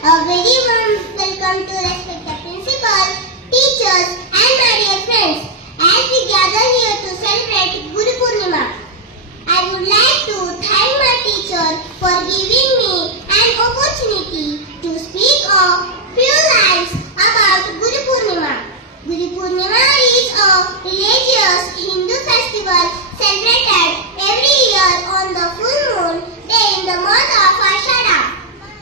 A very warm welcome to respected principal, teachers and my dear friends. As we gather here to celebrate Guru Purnima, I would like to thank my teacher for giving me an opportunity to speak a few lines about Guru Purnima. Guru Purnima is a religious Hindu festival celebrated every year on the full moon day in the month of Ashada.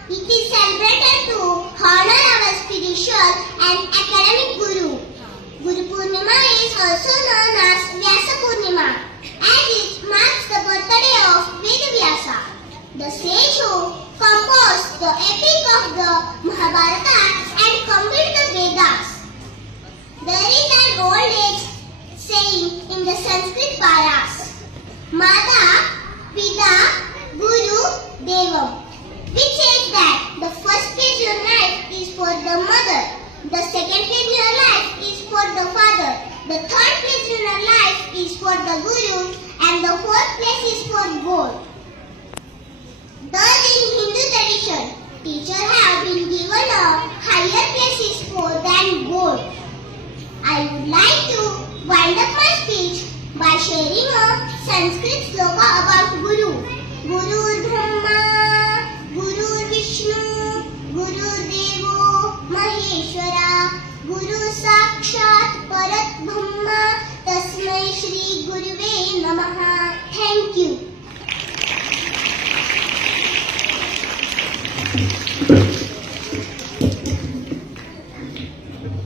It is celebrated to honor our spiritual and academic Guru. Guru Purnima is also known as Vyasa Purnima, as it marks the birthday of Veda Vyasa, the sage who composed the epic of the Mahabharata and completed the Vedas. There is an old age saying in the Sanskrit paras, Mata, Pita, Guru, Devam, which says that the first place in life is for the mother, the second place in life is for the father, the third place in life is for the Guru, and the fourth place is for God. Thus in Hindu tradition, teachers have been given a higher places for than God. I would like to wind up my speech by sharing a Sanskrit sloka about Guru. Guru Brahma, Guru Vishnu, Guru Devo Maheshwara, Guru Sakshat Parat Brahma.